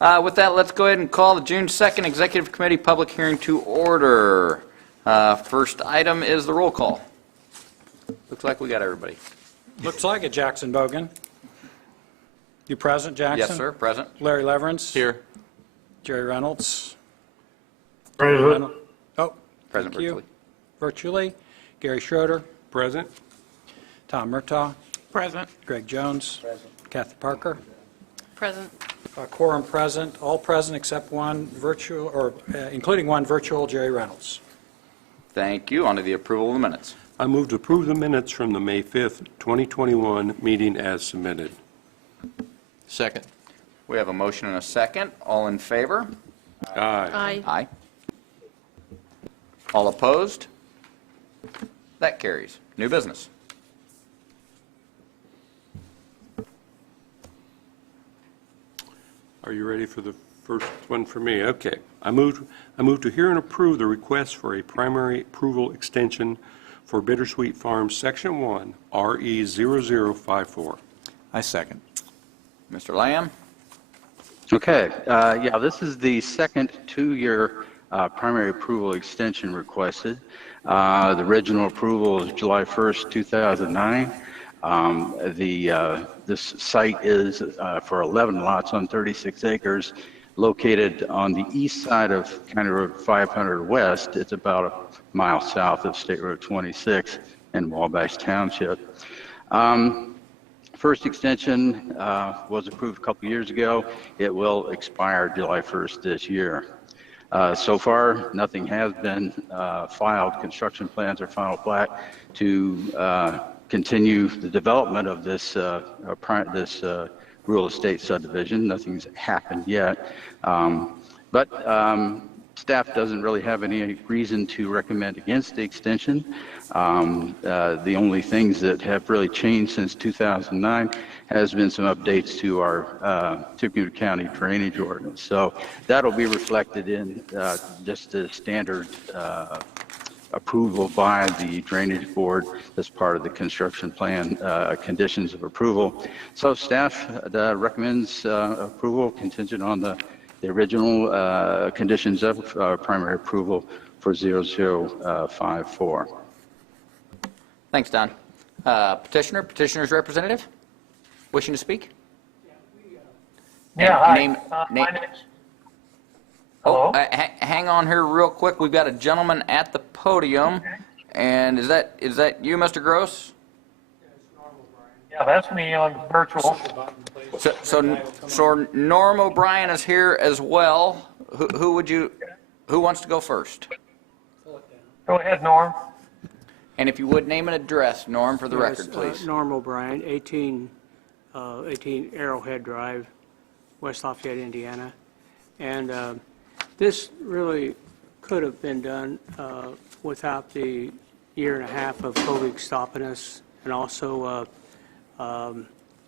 With that, let's go ahead and call the June 2nd Executive Committee public hearing to order. First item is the roll call. Looks like we got everybody. Looks like it, Jackson Bogan. You present, Jackson? Yes, sir. Present. Larry Leverance? Here. Jerry Reynolds? Present. Oh, Present thank you. virtually. Virtually. Gary Schroeder? Present. Tom Murtaugh? Present. Greg Jones? Present. Kathy Parker? Present. Quorum present, all present except one virtual, or including one virtual, Jerry Reynolds. Thank you. On to the approval of the minutes. I move to approve the minutes from the May 5th, 2021 meeting as submitted. Second. We have a motion and a second. All in favor? Aye. Aye. All opposed? That carries. New business. Are you ready for the first one for me? Okay. I move to hear and approve the request for a primary approval extension for Bittersweet Farms Section 1, RE0054. I second. Mr. Lamb? Okay, yeah, this is the second two-year primary approval extension requested. The original approval is July 1st, 2009. This site is for 11 lots on 36 acres, located on the east side of County Road 500 West. It's about a mile south of State Road 26 in Wabash Township. First extension was approved a couple years ago. It will expire July 1st this year. So far, nothing has been filed. Construction plans or final plat to continue the development of this real estate subdivision. Nothing's happened yet, but staff doesn't really have any reason to recommend against the extension. The only things that have really changed since 2009 has been some updates to our Tippecanoe County drainage ordinance. So that'll be reflected in just the standard approval by the Drainage Board as part of the construction plan conditions of approval. So staff recommends approval contingent on the original conditions of primary approval for 0054. Thanks, Don. Petitioner's representative, wishing to speak? Yeah, hi. Name. My name's... Hello? Hang on here real quick. We've got a gentleman at the podium, Okay. and is that you, Mr. Gross? Yeah, that's me on virtual. So Norm O'Brien is here as well. Who wants to go first? Go ahead, Norm. And if you would name and address, Norm, for the record, please. Norm O'Brien, 18 Arrowhead Drive, West Lafayette, Indiana. And this really could have been done without the year and a half of COVID stopping us. And also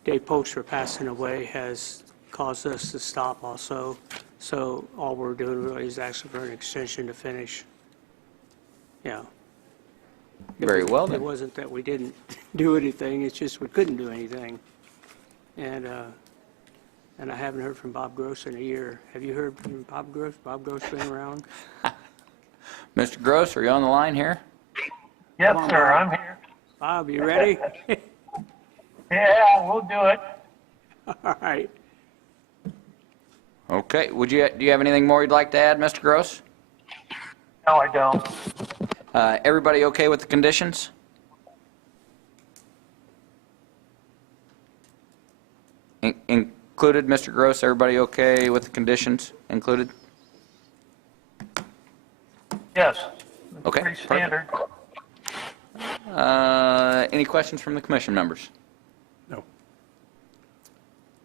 Dave Poster passing away has caused us to stop also. So all we're doing really is asking for an extension to finish. Yeah. Very well, It then. wasn't that we didn't do anything, it's just we couldn't do anything. And I haven't heard from Bob Gross in a year. Have you heard from Bob Gross? Bob Gross been around? Mr. Gross, are you on the line here? Yes, Come on, sir, Bob. I'm here. Bob, you ready? Yeah, we'll do it. All right. Okay. Do you have anything more you'd like to add, Mr. Gross? No, I don't. Everybody okay with the conditions? Included, Mr. Gross, everybody okay with the conditions included? Yes. Okay, Pretty standard. Any questions from the commission members? No.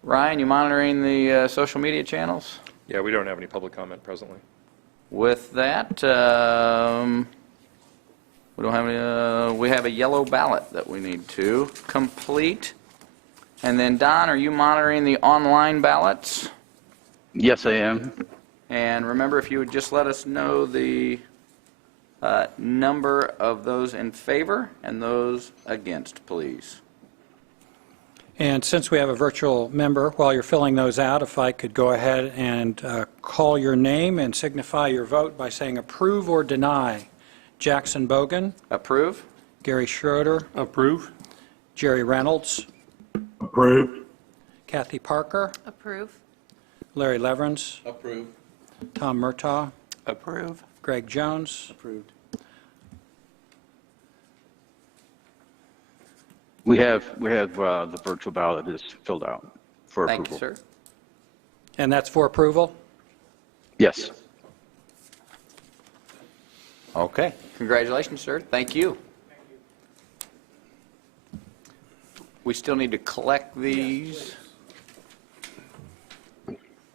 Ryan, you monitoring the social media channels? Yeah, we don't have any public comment presently. With that, we don't have any, we have a yellow ballot that we need to complete. And then Don, are you monitoring the online ballots? Yes, I am. And remember, if you would just let us know the number of those in favor and those against, please. And since we have a virtual member, while you're filling those out, if I could go ahead and call your name and signify your vote by saying approve or deny. Jackson Bogan, Approve? Gary Schroeder, Approve? Jerry Reynolds, Approved. Kathy Parker, Approve. Larry Leverins, Approve. Tom Murtaugh, Approve. Greg Jones. Approved. We have the virtual ballot is filled out for Thank approval. you, sir. And that's for approval? Yes. Okay. Congratulations, sir. Thank you. We still need to collect these.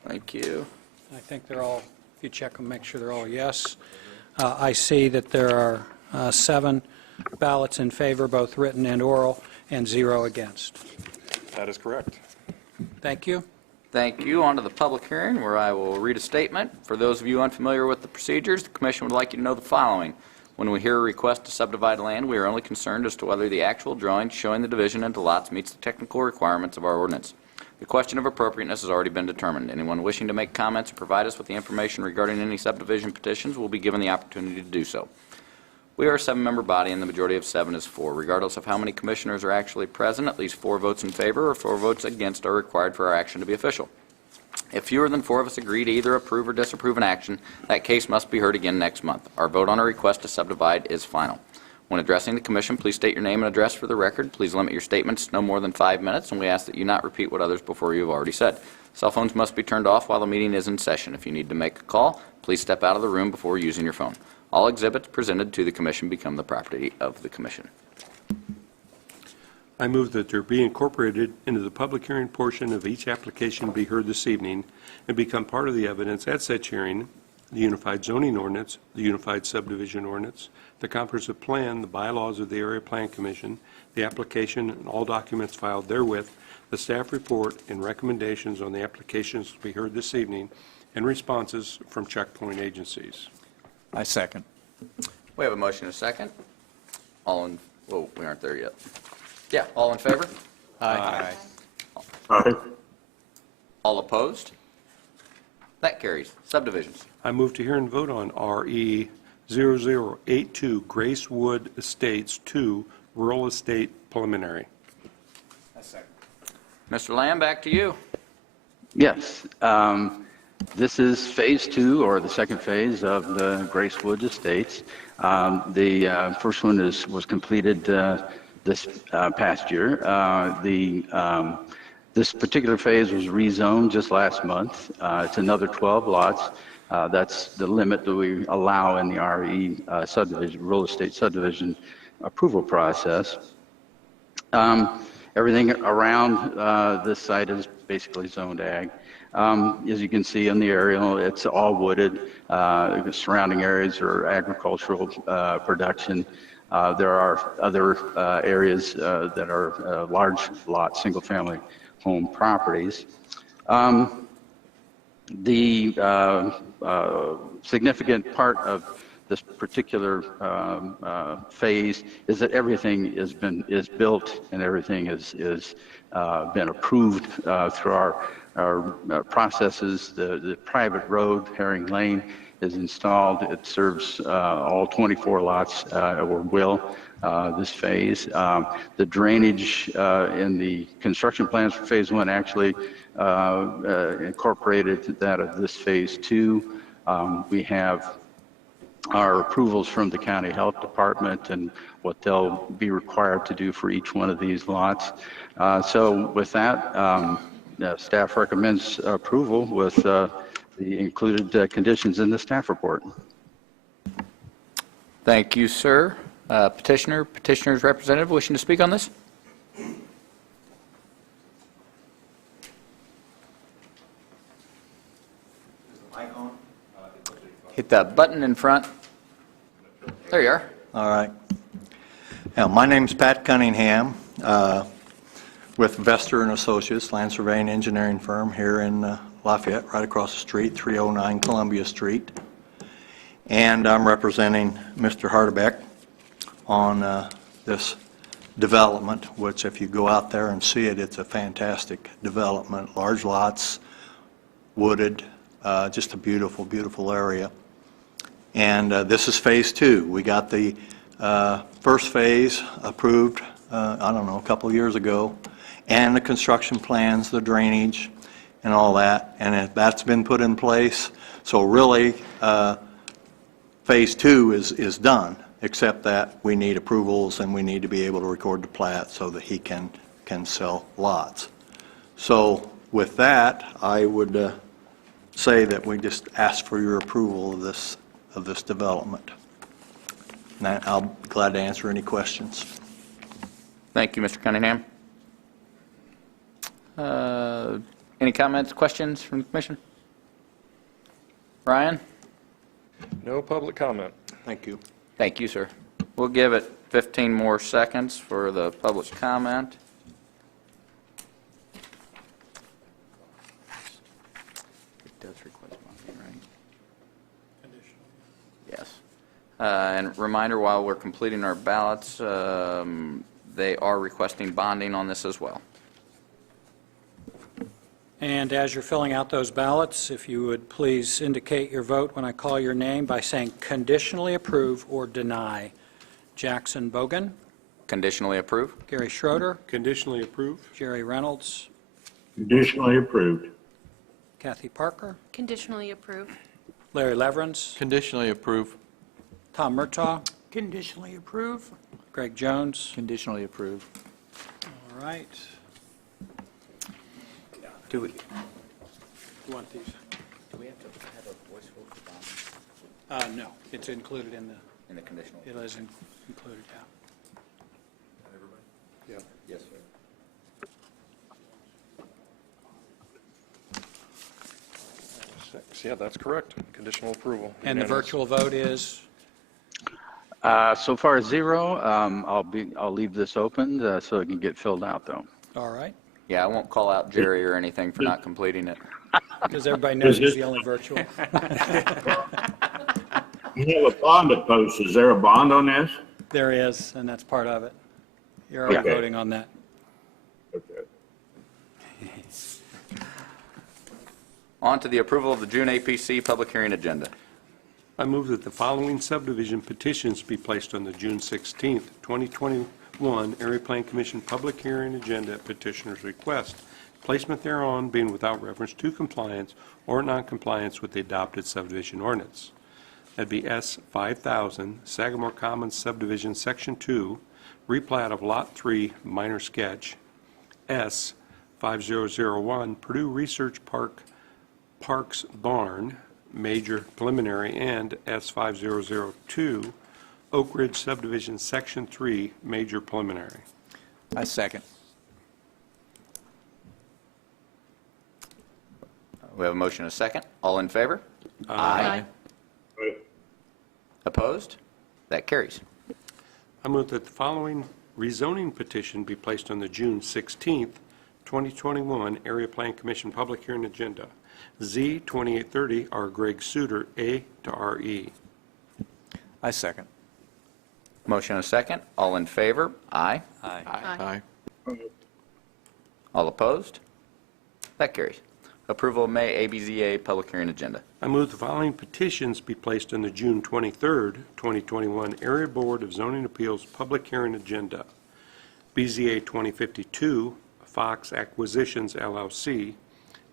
Thank you. I think they're all, if you check them, make sure they're all yes. I see that there are 7 ballots in favor, both written and oral, and 0 against. That is correct. Thank you. Thank you. On to the public hearing, where I will read a statement. For those of you unfamiliar with the procedures, the Commission would like you to know the following. When we hear a request to subdivide land, we are only concerned as to whether the actual drawing showing the division into lots meets the technical requirements of our ordinance. The question of appropriateness has already been determined. Anyone wishing to make comments or provide us with the information regarding any subdivision petitions will be given the opportunity to do so. We are a 7-member body, and the majority of 7 is 4. Regardless of how many commissioners are actually present, at least 4 votes in favor or 4 votes against are required for our action to be official. If fewer than 4 of us agree to either approve or disapprove an action, that case must be heard again next month. Our vote on a request to subdivide is final. When addressing the Commission, please state your name and address for the record. Please limit your statements no more than 5 minutes, and we ask that you not repeat what others before you have already said. Cell phones must be turned off while the meeting is in session. If you need to make a call, please step out of the room before using your phone. All exhibits presented to the Commission become the property of the Commission. I move that there be incorporated into the public hearing portion of each application be heard this evening and become part of the evidence at such hearing, the Unified Zoning Ordinance, the Unified Subdivision Ordinance, the comprehensive plan, the bylaws of the Area Plan Commission, the application and all documents filed therewith, the staff report and recommendations on the applications to be heard this evening, and responses from checkpoint agencies. I second. We have a motion and a second. All in, whoa, we aren't there yet. Yeah, all in favor? Aye. Aye. All opposed? That carries. Subdivisions. I move to hear and vote on RE 0082 Gracewood Estates 2 Rural Estate Preliminary. Mr. Lamb, back to you. Yes. This is Phase 2, or the second phase of the Gracewood Estates. The first one was completed this past year. This particular phase was rezoned just last month. It's another 12 lots. That's the limit that we allow in the RE subdivision, real estate subdivision approval process. Everything around this site is basically zoned ag. As you can see on the aerial, it's all wooded. The surrounding areas are agricultural production. There are other areas that are large lot, single-family home properties. The significant part of this particular phase is that everything is built and everything is been approved through our processes. The private road, Herring Lane, is installed. It serves all 24 lots, or will, this phase. The drainage in the construction plans for Phase 1 actually incorporated that of this Phase 2. We have our approvals from the County Health Department and what they'll be required to do for each one of these lots. So with that, staff recommends approval with the included conditions in the staff report. Thank you, sir. Petitioner's representative wishing to speak on this? Hit the button in front. There you are. All right. Now, my name's Pat Cunningham with Vester and Associates, land surveying engineering firm here in Lafayette, right across the street, 309 Columbia Street. And I'm representing Mr. Hardebeck on this development, which if you go out there and see it, it's a fantastic development, large lots, wooded, just a beautiful, beautiful area. And this is Phase 2. We got the first phase approved, I don't know, a couple of years ago, and the construction plans, the drainage, and all that, and that's been put in place. So really, Phase 2 is done, except that we need approvals and we need to be able to record the plat so that he can sell lots. So with that, I would say that we just ask for your approval of this development. And I'll be glad to answer any questions. Thank you, Mr. Cunningham. Any comments, questions from the commission? Ryan? No public comment. Thank you. Thank you, sir. We'll give it 15 more seconds for the public comment. It does request bonding, right? Yes. And reminder, while we're completing our ballots, they are requesting bonding on this as well. And as you're filling out those ballots, if you would please indicate your vote when I call your name by saying conditionally approve or deny. Jackson Bogan, Conditionally approve. Gary Schroeder, Conditionally approved. Jerry Reynolds, Conditionally approved. Kathy Parker, Conditionally approve. Larry Leverins, Conditionally approve. Tom Murtaugh, Conditionally approve. Greg Jones. Conditionally approve. All right. Do we Want these? have to have a voice vote for bonding No, it's included in in the conditional? it is included, yeah. Yes, sir. 6, yeah, that's correct. Conditional approval. And the Unanimous. virtual vote is? So far as 0, I'll leave this open so it can get filled out though. All right, Yeah, I won't call out Jerry or anything for not completing it. because everybody knows he's the only virtual. You have a bond to post. Is there a bond on this? There is, and that's part of it. You're already Okay. voting on that. Okay. On to the approval of the June APC public hearing agenda. I move that the following subdivision petitions be placed on the June 16th, 2021 Area Plan Commission public hearing agenda at petitioner's request. Placement thereon being without reference to compliance or noncompliance with the adopted subdivision ordinance. That'd be S 5000 Sagamore Commons Subdivision Section 2, replat of Lot 3, minor sketch. S 5001 Purdue Research Parks Barn, major preliminary, and S 5002 Oak Ridge Subdivision Section 3, major preliminary. I second. We have a motion and a second. All in favor? Aye. Opposed? That carries. I move that the following rezoning petition be placed on the June 16th, 2021 Area Plan Commission public hearing agenda. Z 2830 R. Greg Suter, A to RE. I second. Motion and a second. All in favor? Aye. Aye. All opposed? That carries. Approval of May ABZA public hearing agenda. I move the following petitions be placed on the June 23rd, 2021 Area Board of Zoning Appeals public hearing agenda. BZA 2052 Fox Acquisitions LLC,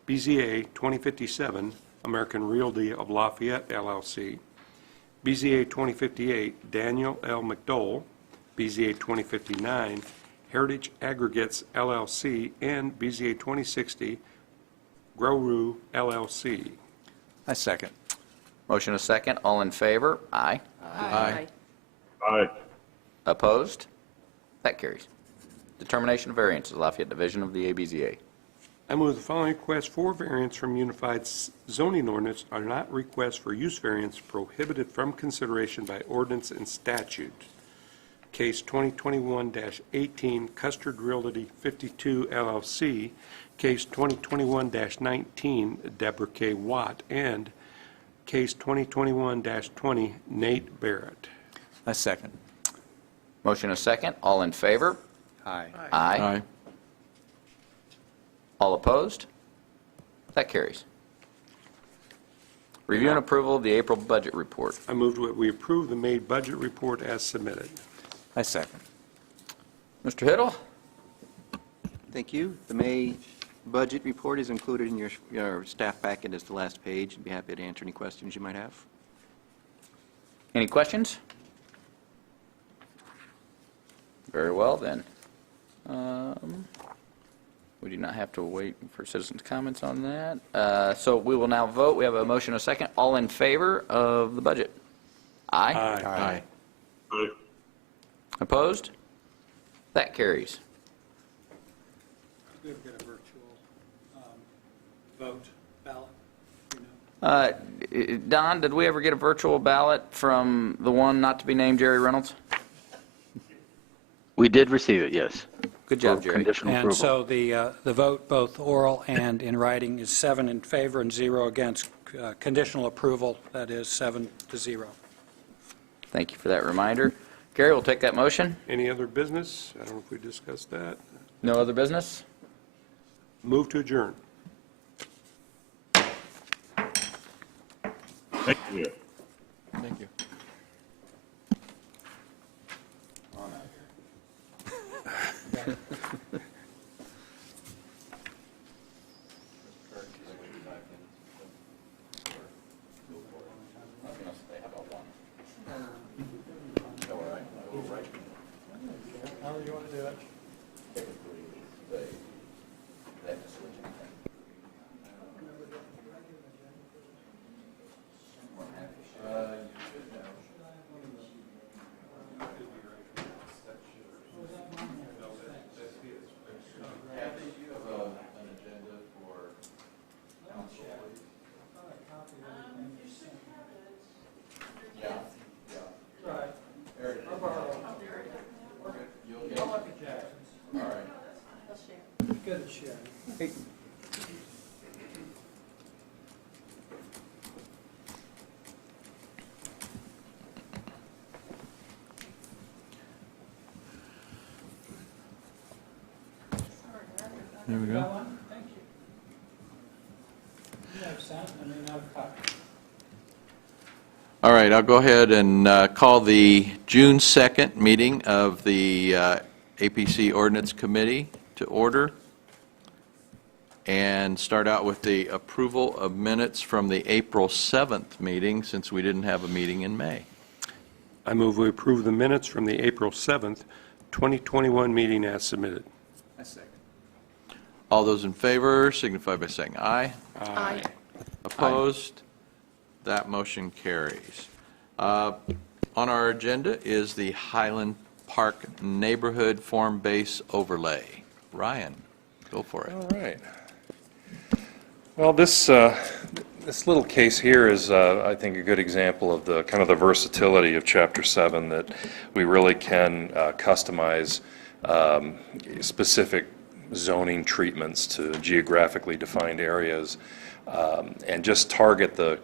BZA 2057 American Realty of Lafayette LLC, BZA 2058 Daniel L. McDowell, BZA 2059 Heritage Aggregates LLC, and BZA 2060 Groru LLC. I second. Motion and a second. All in favor? Aye. Aye. Aye. Opposed? That carries. Determination of variances, Lafayette Division of the ABZA. I move the following requests for variance from Unified Zoning Ordinance are not requests for use variance prohibited from consideration by ordinance and statute. Case 2021-18 Custard Realty 52 LLC, Case 2021-19 Deborah K. Watt, and Case 2021-20 Nate Barrett. I second. Motion and a second. All in favor? Aye. Aye. All opposed? That carries. Review and approval of the April budget report. I move that we approve the May budget report as submitted. I second. Mr. Hiddle? Thank you. The May budget report is included in your staff packet as the last page. I'd be happy to answer any questions you might have. Any questions? Very well, then. We do not have to wait for citizens' comments on that. So we will now vote. We have a motion and a second. All in favor of the budget? Aye. Aye. Aye. Opposed? That carries. We get a virtual vote ballot. Don, did we ever get a virtual ballot from the one not to be named Jerry Reynolds? We did receive it, yes. Good job, For Jerry. conditional And approval. so the vote, both oral and in writing, is 7 in favor and 0 against. Conditional approval, that is 7-0. Thank you for that reminder. Gary will take that motion. Any other business? I don't know if we discussed that. No other business? Move to adjourn. Thank you. Thank you. However you want to do it. Good to share. There we go. Thank you. You have sound, I mean, I've copy. All right, I'll go ahead and call the June 2nd meeting of the APC Ordinance Committee to order and start out with the approval of minutes from the April 7th meeting, since we didn't have a meeting in May. I move we approve the minutes from the April 7th, 2021 meeting as submitted. I second. All those in favor signify by saying aye. Aye. Opposed? That motion carries. On our agenda is the Highland Park Neighborhood Form-Base Overlay. Ryan, go for it. All right. Well, this little case here is, I think, a good example of the kind of the versatility of Chapter 7, that we really can customize specific zoning treatments to geographically defined areas, and just target the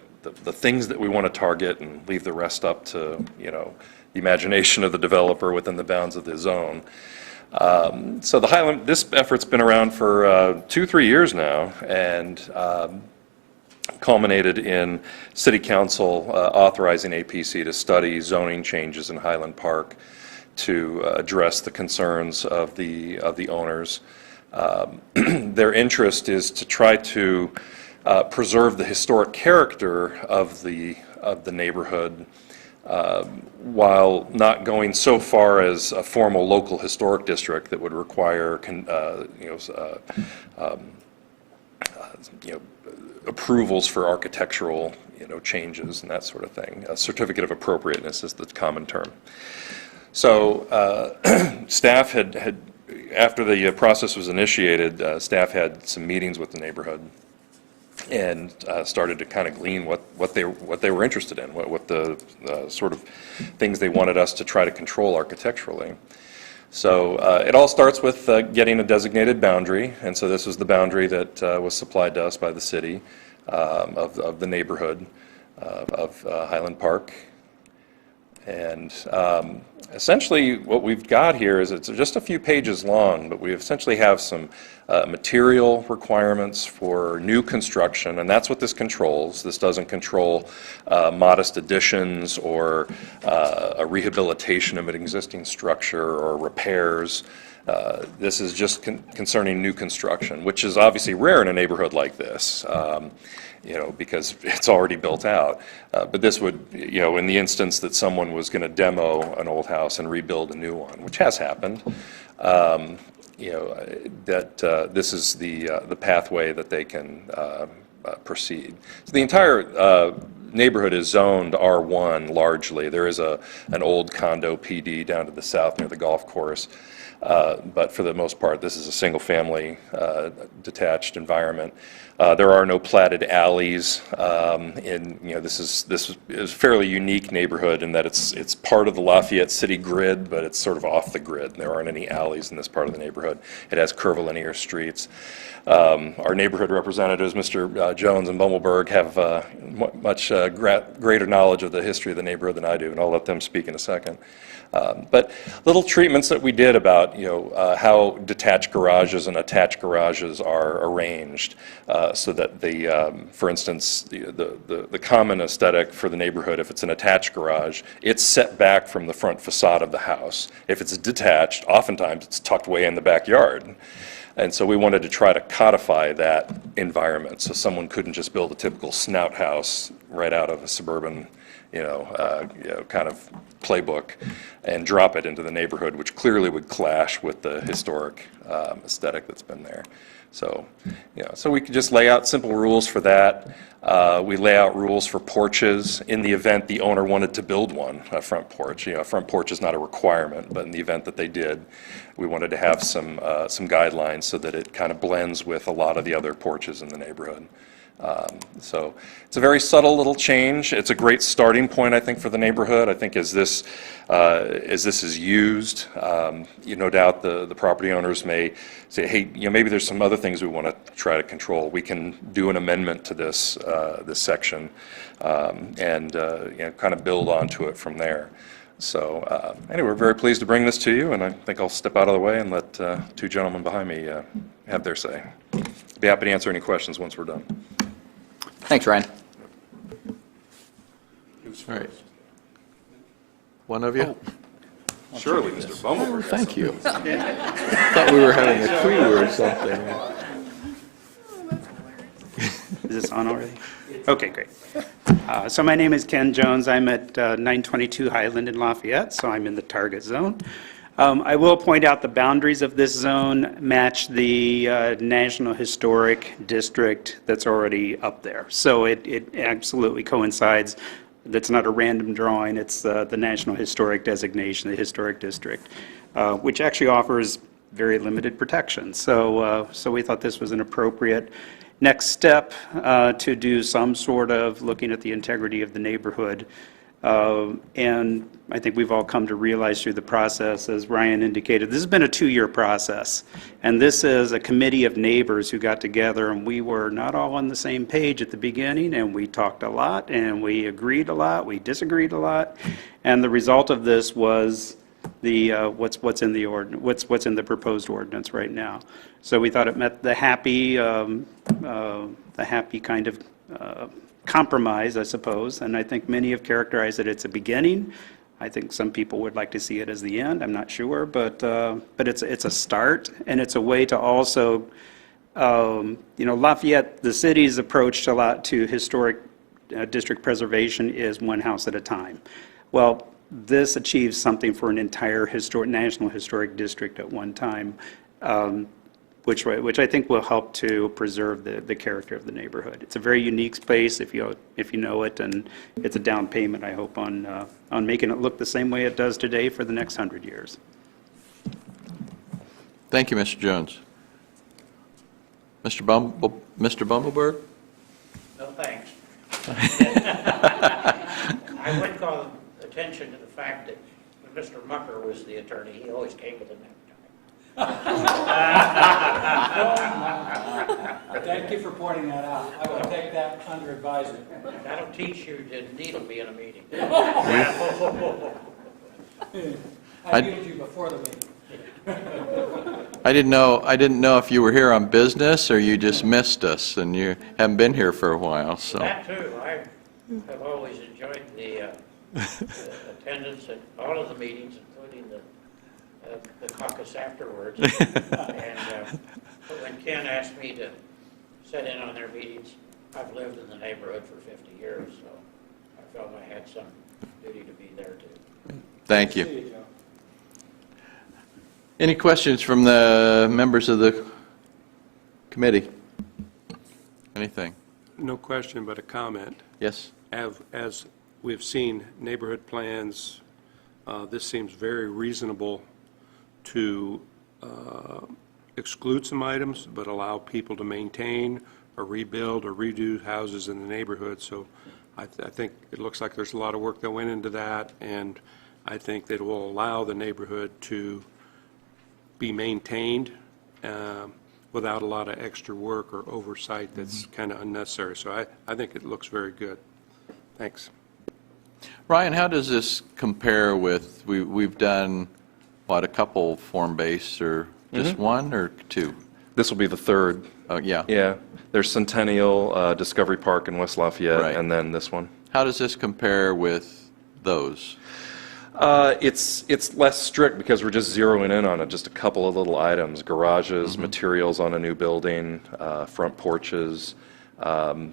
things that we want to target and leave the rest up to, the imagination of the developer within the bounds of the zone. So this effort's been around for 2-3 years now, and culminated in City Council authorizing APC to study zoning changes in Highland Park to address the concerns of the owners. Their interest is to try to preserve the historic character of the neighborhood, while not going so far as a formal local historic district that would require approvals for architectural changes and that sort of thing. A certificate of appropriateness is the common term. So staff had after the process was initiated, staff had some meetings with the neighborhood and started to kind of glean what they were interested in, what the sort of things they wanted us to try to control architecturally. So it all starts with getting a designated boundary, and so this was the boundary that was supplied to us by the city of the neighborhood of Highland Park. And essentially, what we've got here is it's just a few pages long, but we essentially have some material requirements for new construction, and that's what this controls. This doesn't control modest additions or a rehabilitation of an existing structure or repairs. This is just concerning new construction, which is obviously rare in a neighborhood like this. Because it's already built out. But this would, in the instance that someone was going to demo an old house and rebuild a new one, which has happened, this is the pathway that they can proceed. So the entire neighborhood is zoned R1 largely. There is an old condo PD down to the south near the golf course. But for the most part, this is a single-family detached environment. There are no platted alleys. This is a fairly unique neighborhood in that it's part of the Lafayette city grid, but it's sort of off the grid. There aren't any alleys in this part of the neighborhood. It has curvilinear streets. Our neighborhood representatives, Mr. Jones and Bumbleberg, have much greater knowledge of the history of the neighborhood than I do, and I'll let them speak in a second. But little treatments that we did about how detached garages and attached garages are arranged, so that for instance, the common aesthetic for the neighborhood, if it's an attached garage, it's set back from the front facade of the house. If it's detached, oftentimes it's tucked way in the backyard. And so we wanted to try to codify that environment so someone couldn't just build a typical snout house right out of a suburban kind of playbook and drop it into the neighborhood, which clearly would clash with the historic aesthetic that's been there. So, so we could just lay out simple rules for that. We lay out rules for porches in the event the owner wanted to build one, a front porch. A front porch is not a requirement, but in the event that they did, we wanted to have some guidelines so that it kind of blends with a lot of the other porches in the neighborhood. So it's a very subtle little change. It's a great starting point, I think, for the neighborhood. I think as this is used, no doubt the property owners may say, hey, maybe there's some other things we want to try to control. We can do an amendment to this section and kind of build onto it from there. So anyway, we're very pleased to bring this to you, and I think I'll step out of the way and let two gentlemen behind me have their say. Be happy to answer any questions once we're done. Thanks, Ryan. All right. One of you? Surely, Mr. Bumbleberg. Thank you. Thought we were having a coup or something. Is this on already? Okay, great. So my name is Ken Jones. I'm at 922 Highland in Lafayette, so I'm in the target zone. I will point out the boundaries of this zone match the National Historic District that's already up there. So it absolutely coincides. That's not a random drawing. It's the National Historic designation, the Historic District, which actually offers very limited protection. So we thought this was an appropriate next step to do some sort of looking at the integrity of the neighborhood. And I think we've all come to realize through the process, as Ryan indicated, this has been a 2-year process. And this is a committee of neighbors who got together, and we were not all on the same page at the beginning, and we talked a lot, and we agreed a lot, we disagreed a lot. And the result of this was the what's in the proposed ordinance right now. So we thought it met the happy kind of compromise, I suppose, and I think many have characterized it as a beginning. I think some people would like to see it as the end. I'm not sure, but it's a start, and it's a way to also, Lafayette, the city's approach to historic district preservation is one house at a time. Well, this achieves something for an entire National Historic District at one time, which I think will help to preserve the character of the neighborhood. It's a very unique space if you know it, and it's a down payment, I hope, on making it look the same way it does today for the next 100 years. Thank you, Mr. Jones. Mr. Bumbleberg? No, thanks. I would call attention to the fact that when Mr. Mucker was the attorney, he always came with a necktie. Thank you for pointing that out. I will take that under advisement. That'll teach you to needle me in a meeting. I needed you before the meeting. I didn't know if you were here on business or you just missed us and you haven't been here for a while, so. That too, I have always enjoyed the attendance at all of the meetings, including the caucus afterwards. And when Ken asked me to sit in on their meetings, I've lived in the neighborhood for 50 years, so I felt I had some duty to be there too. Thank you. Any questions from the members of the committee? Anything? No question, but a comment. Yes? As we've seen neighborhood plans, this seems very reasonable to exclude some items, but allow people to maintain or rebuild or redo houses in the neighborhood. So I think it looks like there's a lot of work that went into that, and I think that it will allow the neighborhood to be maintained without a lot of extra work or oversight that's kind of unnecessary. So I think it looks very good. Thanks. Ryan, how does this compare with, we've done, what, a couple form-based, or just one or two? This will be the third. Oh, yeah. Yeah. There's Centennial, Discovery Park in West Lafayette, Right. and then this one. How does this compare with those? It's less strict because we're just zeroing in on it, just a couple of little items, garages, materials on a new building, front porches, so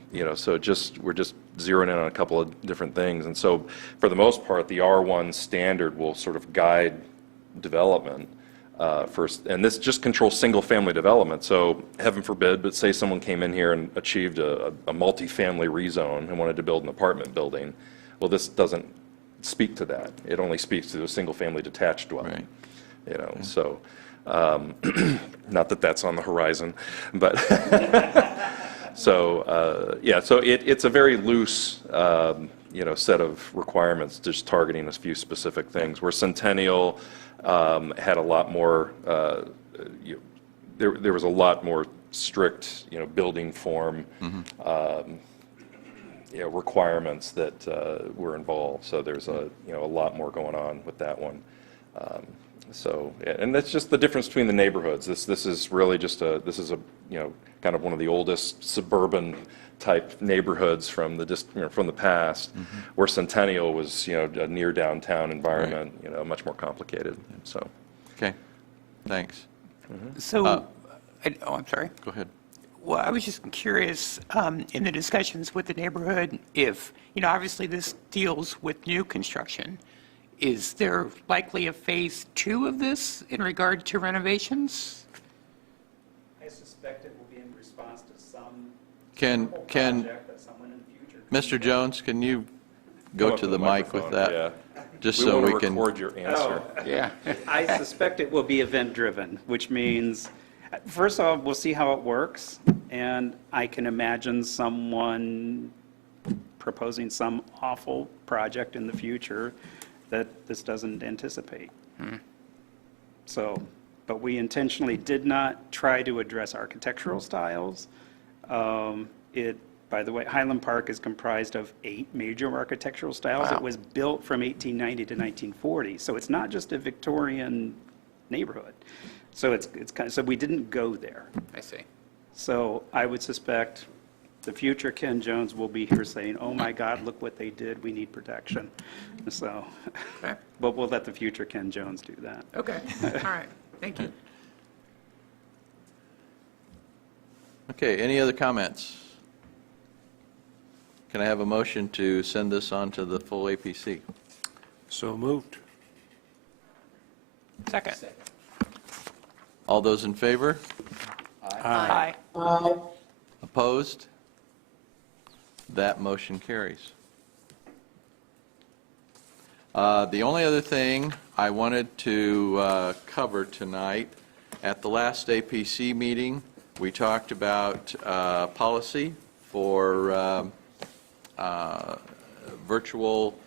we're just zeroing in on a couple of different things. And so for the most part, the R1 standard will sort of guide development first, and this just controls single-family development. So heaven forbid, but say someone came in here and achieved a multifamily rezone and wanted to build an apartment building. Well, this doesn't speak to that. It only speaks to a single-family detached dwelling. Right. So not that that's on the horizon, but so it's a very loose set of requirements, just targeting a few specific things. Where Centennial had a lot more, there was a lot more strict, building form requirements that were involved. So there's a lot more going on with that one. And that's just the difference between the neighborhoods. This is really just kind of one of the oldest suburban type neighborhoods from the past, where Centennial was a near downtown environment, much more complicated. So. Okay. Thanks. So, I'm sorry. Go ahead. Well, I was just curious, in the discussions with the neighborhood, if, obviously this deals with new construction, is there likely a phase 2 of this in regard to renovations? I suspect it will be in response to some Can project that someone in the future. Mr. Jones, can you go to the mic with that? Yeah. Just so we can record your answer. Yeah. I suspect it will be event-driven, which means, first of all, we'll see how it works, and I can imagine someone proposing some awful project in the future that this doesn't anticipate. So, but we intentionally did not try to address architectural styles. By the way, Highland Park is comprised of 8 major architectural styles. Wow. It was built from 1890 to 1940, so it's not just a Victorian neighborhood. So it's kind of, so we didn't go there. I see. So I would suspect the future Ken Jones will be here saying, "Oh my God, look what they did. We need protection." So, Okay. but we'll let the future Ken Jones do that. Okay. All right. Thank you. Okay, any other comments? Can I have a motion to send this on to the full APC? So moved. Second. All those in favor? Aye. Opposed? That motion carries. The only other thing I wanted to cover tonight, at the last APC meeting, we talked about policy for virtual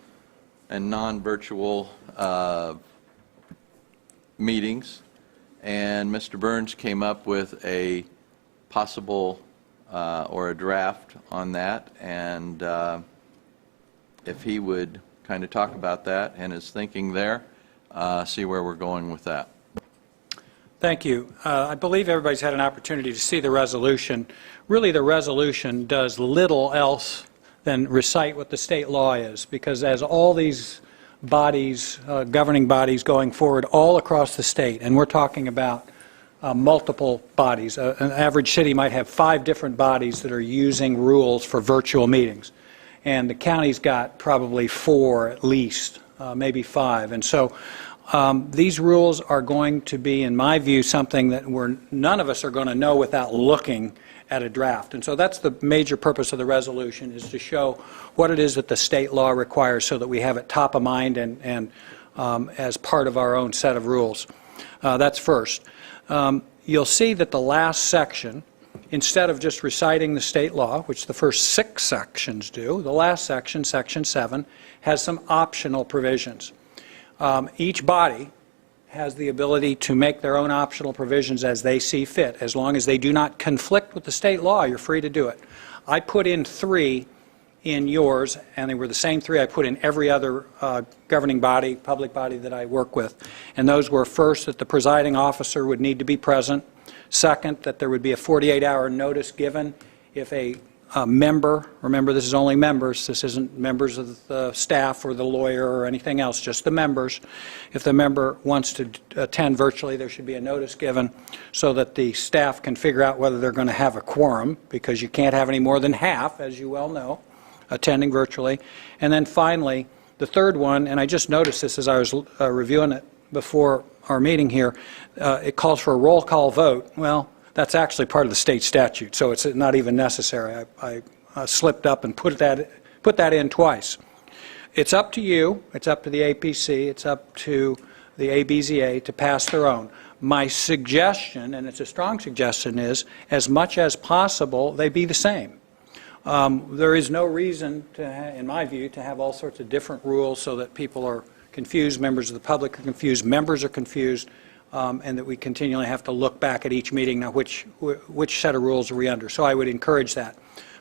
and non-virtual meetings, and Mr. Burns came up with a possible or a draft on that, and if he would kind of talk about that and his thinking there, see where we're going with that. Thank you. I believe everybody's had an opportunity to see the resolution. Really, the resolution does little else than recite what the state law is, because as all these bodies, governing bodies going forward all across the state, and we're talking about multiple bodies. An average city might have 5 different bodies that are using rules for virtual meetings, and the county's got probably 4 at least, maybe 5. And so these rules are going to be, in my view, something that none of us are going to know without looking at a draft. And so that's the major purpose of the resolution, is to show what it is that the state law requires so that we have it top of mind and as part of our own set of rules. That's first. You'll see that the last section, instead of just reciting the state law, which the first 6 sections do, the last section, Section 7, has some optional provisions. Each body has the ability to make their own optional provisions as they see fit. As long as they do not conflict with the state law, you're free to do it. I put in 3 in yours, and they were the same 3 I put in every other governing body, public body that I work with. And those were, first, that the presiding officer would need to be present. Second, that there would be a 48-hour notice given if a member, remember this is only members, this isn't members of the staff or the lawyer or anything else, just the members. If the member wants to attend virtually, there should be a notice given so that the staff can figure out whether they're going to have a quorum, because you can't have any more than half, as you well know, attending virtually. And then finally, the third one, and I just noticed this as I was reviewing it before our meeting here, it calls for a roll call vote. Well, that's actually part of the state statute, so it's not even necessary. I slipped up and put that in twice. It's up to you, it's up to the APC, it's up to the ABZA to pass their own. My suggestion, and it's a strong suggestion, is as much as possible they be the same. There is no reason, in my view, to have all sorts of different rules so that people are confused, members of the public are confused, members are confused, and that we continually have to look back at each meeting. Now, which set of rules are we under? So I would encourage that.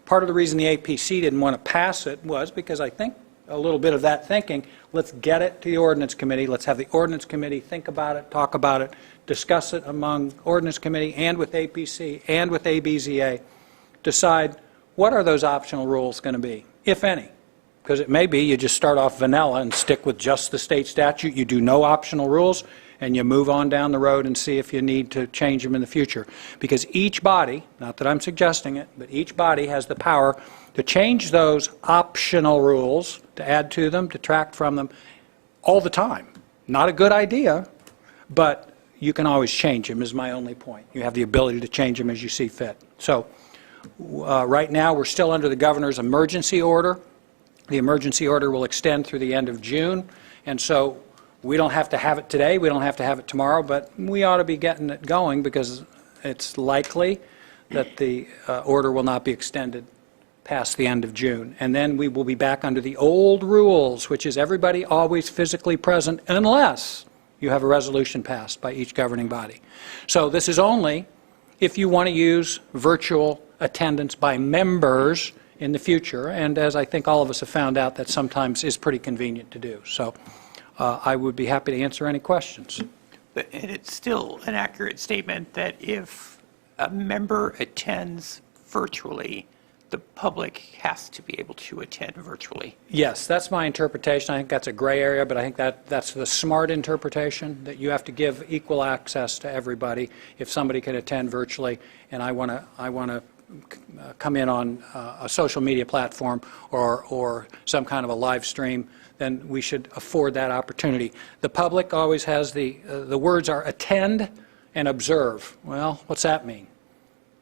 Part of the reason the APC didn't want to pass it was because I think a little bit of that thinking, let's get it to the Ordinance Committee, let's have the Ordinance Committee think about it, talk about it, discuss it among Ordinance Committee and with APC and with ABZA, decide what are those optional rules going to be, if any. Because it may be you just start off vanilla and stick with just the state statute, you do no optional rules, and you move on down the road and see if you need to change them in the future. Because each body, not that I'm suggesting it, but each body has the power to change those optional rules, to add to them, detract from them, all the time. Not a good idea, but you can always change them, is my only point. You have the ability to change them as you see fit. So right now we're still under the governor's emergency order. The emergency order will extend through the end of June, and so we don't have to have it today, we don't have to have it tomorrow, but we ought to be getting it going because it's likely that the order will not be extended past the end of June. And then we will be back under the old rules, which is everybody always physically present unless you have a resolution passed by each governing body. So this is only if you want to use virtual attendance by members in the future, and as I think all of us have found out, that sometimes is pretty convenient to do. So I would be happy to answer any questions. And it's still an accurate statement that if a member attends virtually, the public has to be able to attend virtually. Yes, that's my interpretation. I think that's a gray area, but I think that's the smart interpretation, that you have to give equal access to everybody. If somebody can attend virtually, and I want to come in on a social media platform or some kind of a live stream, then we should afford that opportunity. The public always has the words are attend and observe. Well, what's that mean?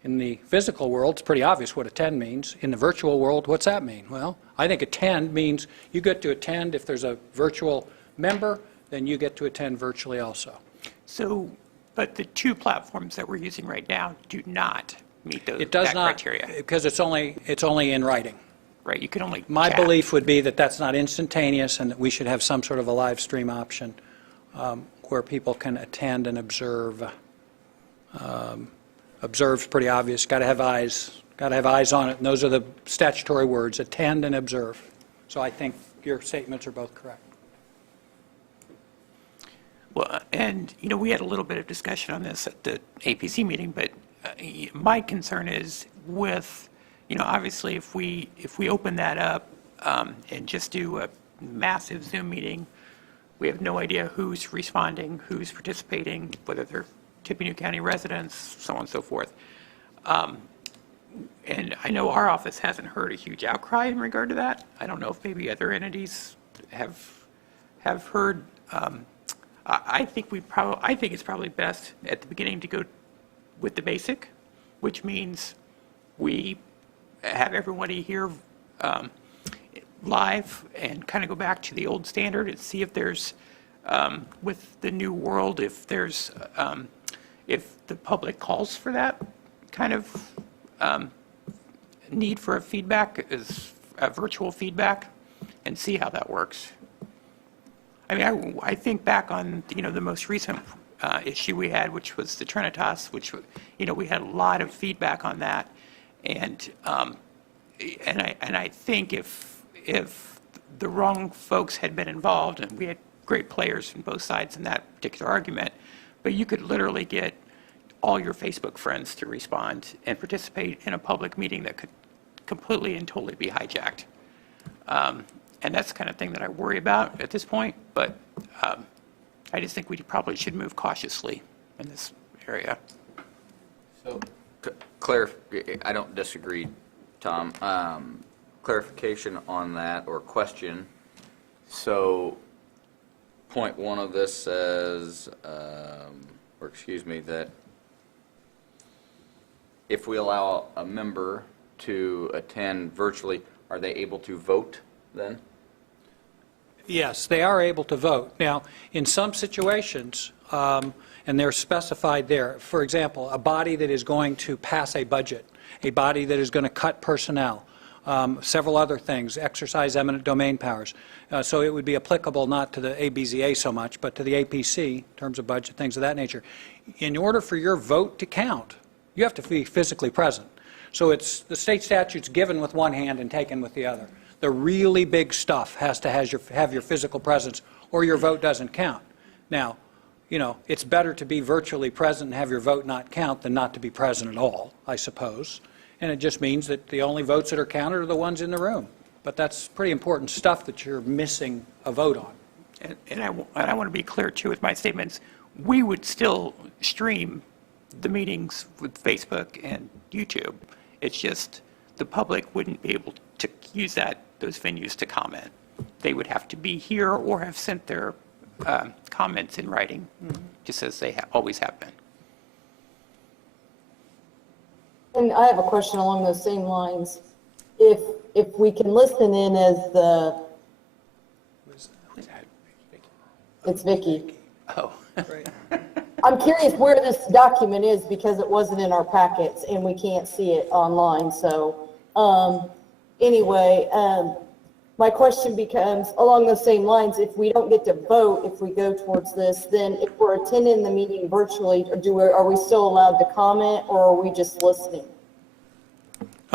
In the physical world, it's pretty obvious what attend means. In the virtual world, what's that mean? Well, I think attend means you get to attend. If there's a virtual member, then you get to attend virtually also. So, but the 2 platforms that we're using right now do not meet those It does that not, criteria. because it's only in writing. Right, you can only My chat. belief would be that that's not instantaneous and that we should have some sort of a live stream option where people can attend and observe. Observe's pretty obvious, got to have eyes on it, and those are the statutory words, attend and observe. So I think your statements are both correct. Well, and, we had a little bit of discussion on this at the APC meeting, but my concern is with, obviously if we open that up and just do a massive Zoom meeting, we have no idea who's responding, who's participating, whether they're Tippecanoe County residents, so on and so forth. And I know our office hasn't heard a huge outcry in regard to that. I don't know if maybe other entities have heard. I think it's probably best at the beginning to go with the basic, which means we have everybody here live and kind of go back to the old standard and see if there's, with the new world, if there's, if the public calls for that kind of need for a feedback, is a virtual feedback, and see how that works. I mean, I think back on, the most recent issue we had, which was the Trinitas, which, we had a lot of feedback on that. And I think if the wrong folks had been involved, and we had great players from both sides in that particular argument, but you could literally get all your Facebook friends to respond and participate in a public meeting that could completely and totally be hijacked. And that's the kind of thing that I worry about at this point, but I just think we probably should move cautiously in this area. So, I don't disagree, Tom. Clarification on that, or question. So, point one of this says, that if we allow a member to attend virtually, are they able to vote then? Yes, they are able to vote. Now, in some situations, and they're specified there, for example, a body that is going to pass a budget, a body that is going to cut personnel, several other things, exercise eminent domain powers. So it would be applicable not to the ABZA so much, but to the APC in terms of budget, things of that nature. In order for your vote to count, you have to be physically present. So it's the state statute's given with one hand and taken with the other. The really big stuff has to have your physical presence, or your vote doesn't count. Now, it's better to be virtually present and have your vote not count than not to be present at all, I suppose. And it just means that the only votes that are counted are the ones in the room. But that's pretty important stuff that you're missing a vote on. And I want to be clear, too, with my statements. We would still stream the meetings with Facebook and YouTube. It's just the public wouldn't be able to use those venues to comment. They would have to be here or have sent their comments in writing, just as they always have been. And I have a question along those same lines. If we can listen in as the... Who's that? It's Vicky. Oh. I'm curious where this document is because it wasn't in our packets and we can't see it online. So anyway, my question becomes along those same lines, if we don't get to vote, if we go towards this, then if we're attending the meeting virtually, are we still allowed to comment, or are we just listening?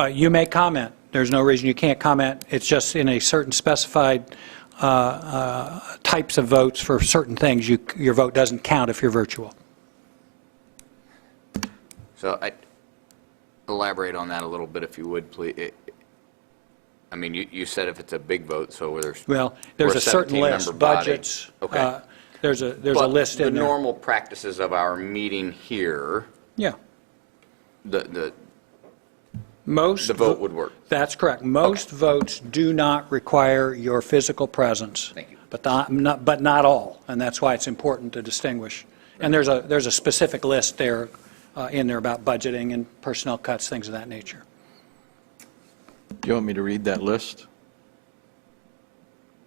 You may comment. There's no reason you can't comment. It's just in a certain specified types of votes for certain things, your vote doesn't count if you're virtual. So elaborate on that a little bit if you would, please. I mean, you said if it's a big vote, so there's a certain list, budgets. Okay. There's a list in there. The normal practices of our meeting here. Yeah. The vote would work. That's correct. Most votes do not require your physical presence. Thank you. But not all, and that's why it's important to distinguish. And there's a specific list there in there about budgeting and personnel cuts, things of that nature. Do you want me to read that list?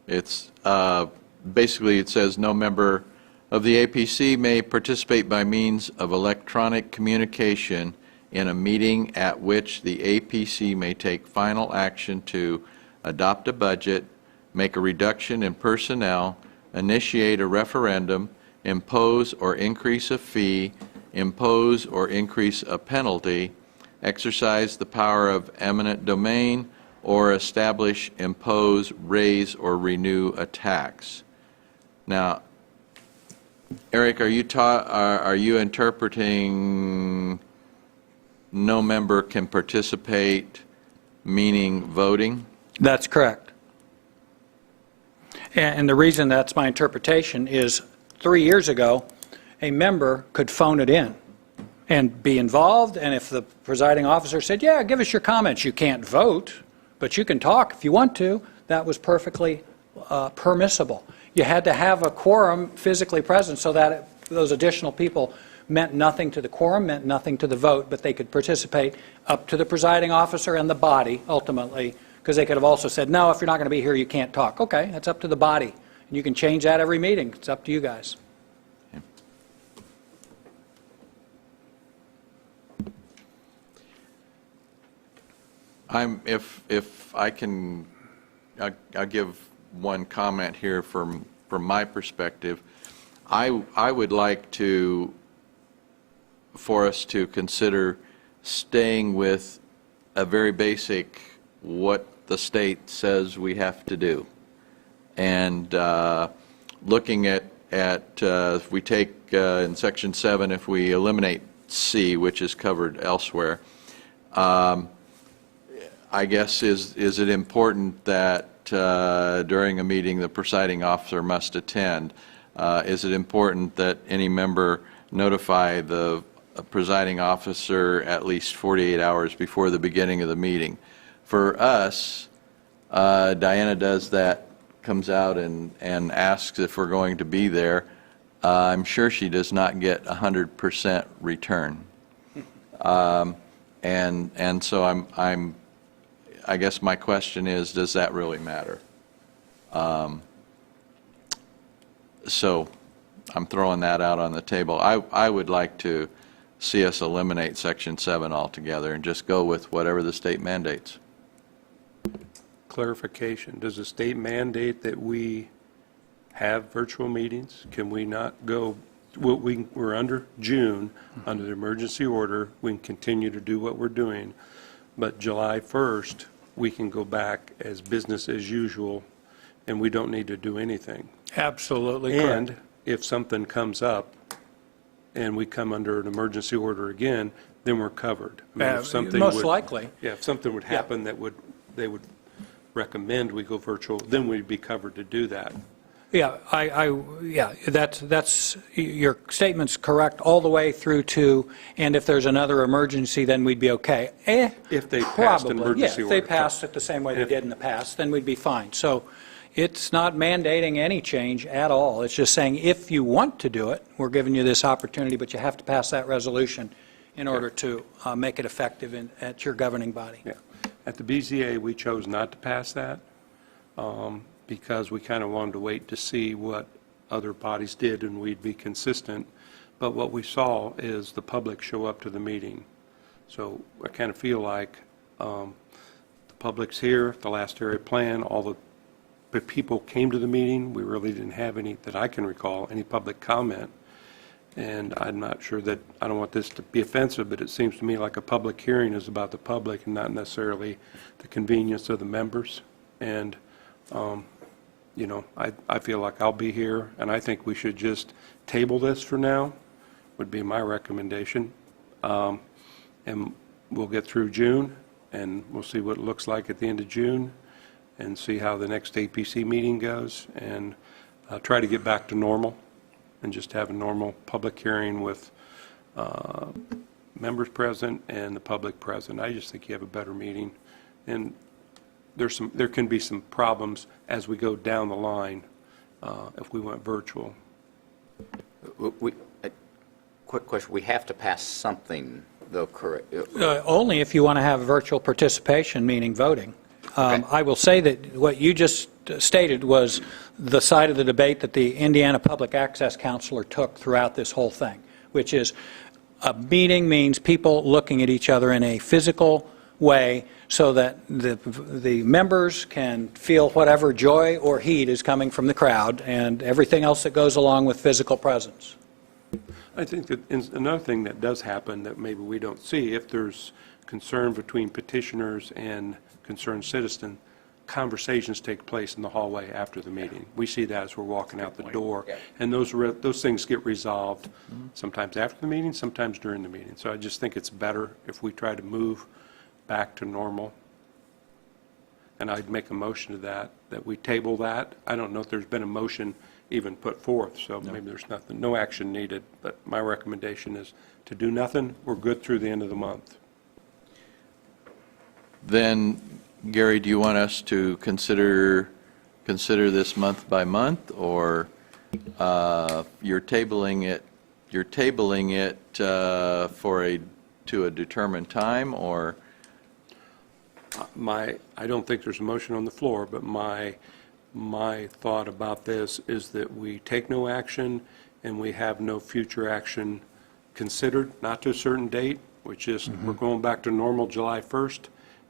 It's basically, it says no member of the APC may participate by means of electronic communication in a meeting at which the APC may take final action to adopt a budget, make a reduction in personnel, initiate a referendum, impose or increase a fee, impose or increase a penalty, exercise the power of eminent domain, or establish, impose, raise, or renew a tax. Now, Eric, are you interpreting no member can participate, meaning voting? That's correct. And the reason that's my interpretation is 3 years ago, a member could phone it in and be involved, and if the presiding officer said, yeah, give us your comments, you can't vote, but you can talk if you want to, that was perfectly permissible. You had to have a quorum physically present so that those additional people meant nothing to the quorum, meant nothing to the vote, but they could participate up to the presiding officer and the body, ultimately, because they could have also said, no, if you're not going to be here, you can't talk. Okay, that's up to the body. And you can change that every meeting. It's up to you guys. If I can, I'll give one comment here from my perspective. I would like for us to consider staying with a very basic what the state says we have to do. And looking at if we take in Section 7, if we eliminate C, which is covered elsewhere, I guess is it important that during a meeting the presiding officer must attend? Is it important that any member notify the presiding officer at least 48 hours before the beginning of the meeting? For us, Diana does that, comes out and asks if we're going to be there. I'm sure she does not get 100% return. And so I guess my question is, does that really matter? So I'm throwing that out on the table. I would like to see us eliminate Section 7 altogether and just go with whatever the state mandates. Clarification, does the state mandate that we have virtual meetings? Can we not go, we're under June, under the emergency order, we can continue to do what we're doing, but July 1st, we can go back as business as usual, and we don't need to do anything. Absolutely correct. And if something comes up and we come under an emergency order again, then we're covered. I mean, if something most would- likely. Yeah, if something would happen that they would recommend we go virtual, then we'd be covered to do that. Yeah, yeah, that's, your statement's correct all the way through to, and if there's another emergency, then we'd be okay. If they passed an Probably, emergency yeah, if they order. passed it the same way they did in the past, then we'd be fine. So it's not mandating any change at all. It's just saying if you want to do it, we're giving you this opportunity, but you have to pass that resolution in order to make it effective at your governing body. Yeah. At the BZA, we chose not to pass that because we kind of wanted to wait to see what other bodies did and we'd be consistent. But what we saw is the public show up to the meeting. So I kind of feel like the public's here, the last area plan, all the people came to the meeting. We really didn't have any, that I can recall, any public comment. And I'm not sure that, I don't want this to be offensive, but it seems to me like a public hearing is about the public and not necessarily the convenience of the members. And, you know, I feel like I'll be here, and I think we should just table this for now, would be my recommendation. And we'll get through June, and we'll see what it looks like at the end of June, and see how the next APC meeting goes, and try to get back to normal, and just have a normal public hearing with members present and the public present. I just think you have a better meeting. And there can be some problems as we go down the line if we went virtual. Quick question, we have to pass something, though, correct? Only if you want to have virtual participation, meaning voting. I will say that what you just stated was the side of the debate that the Indiana Public Access Counselor took throughout this whole thing, which is a meeting means people looking at each other in a physical way so that the members can feel whatever joy or heat is coming from the crowd and everything else that goes along with physical presence. I think that another thing that does happen that maybe we don't see, if there's concern between petitioners and concerned citizen, conversations take place in the hallway after the meeting. We see that as we're walking out the door, and those things get resolved sometimes after the meeting, sometimes during the meeting. So I just think it's better if we try to move back to normal. And I'd make a motion to that we table that. I don't know if there's been a motion even put forth, so maybe there's no action needed, but my recommendation is to do nothing. We're good through the end of the month. Then, Gary, do you want us to consider this month by month, or you're tabling it to a determined time, or? I don't think there's a motion on the floor, but my thought about this is that we take no action and we have no future action considered, not to a certain date, which is we're going back to normal July 1st,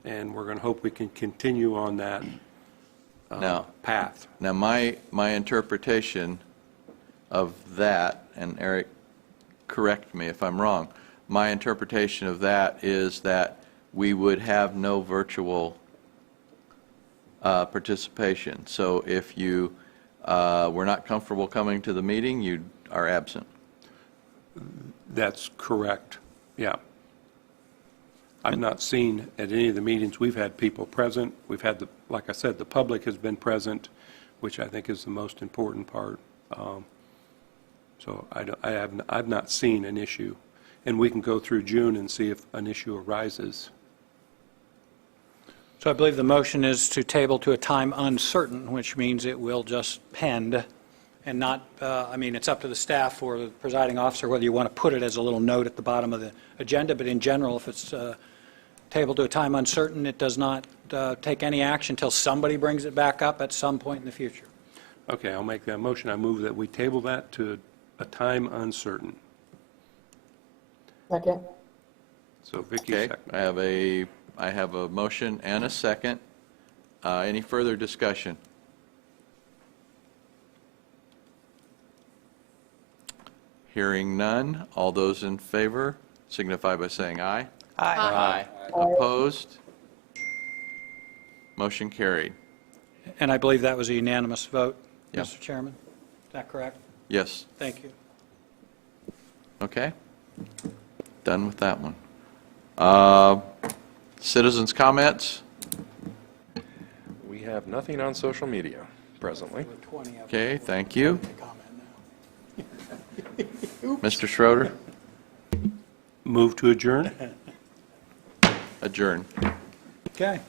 and we're going to hope we can continue on that path. Now, my interpretation of that, and Eric, correct me if I'm wrong, my interpretation of that is that we would have no virtual participation. So if you were not comfortable coming to the meeting, you are absent. That's correct, yeah. I've not seen at any of the meetings, we've had people present. We've had, like I said, the public has been present, which I think is the most important part. So I've not seen an issue. And we can go through June and see if an issue arises. So I believe the motion is to table to a time uncertain, which means it will just pend and not, I mean, it's up to the staff or the presiding officer whether you want to put it as a little note at the bottom of the agenda, but in general, if it's tabled to a time uncertain, it does not take any action until somebody brings it back up at some point in the future. Okay, I'll make that motion. I move that we table that to a time uncertain. Second. So Vicki, Okay, second. I have a motion and a second. Any further discussion? Hearing none. All those in favor signify by saying aye. Aye. Opposed? Motion carried. And I believe that was a unanimous vote, Yeah. Mr. Chairman. Is that correct? Yes. Thank you. Okay. Done with that one. Citizens' comments? We have nothing on social media presently. Okay, thank you. Mr. Schroeder? Move to adjourn? Adjourn. Okay.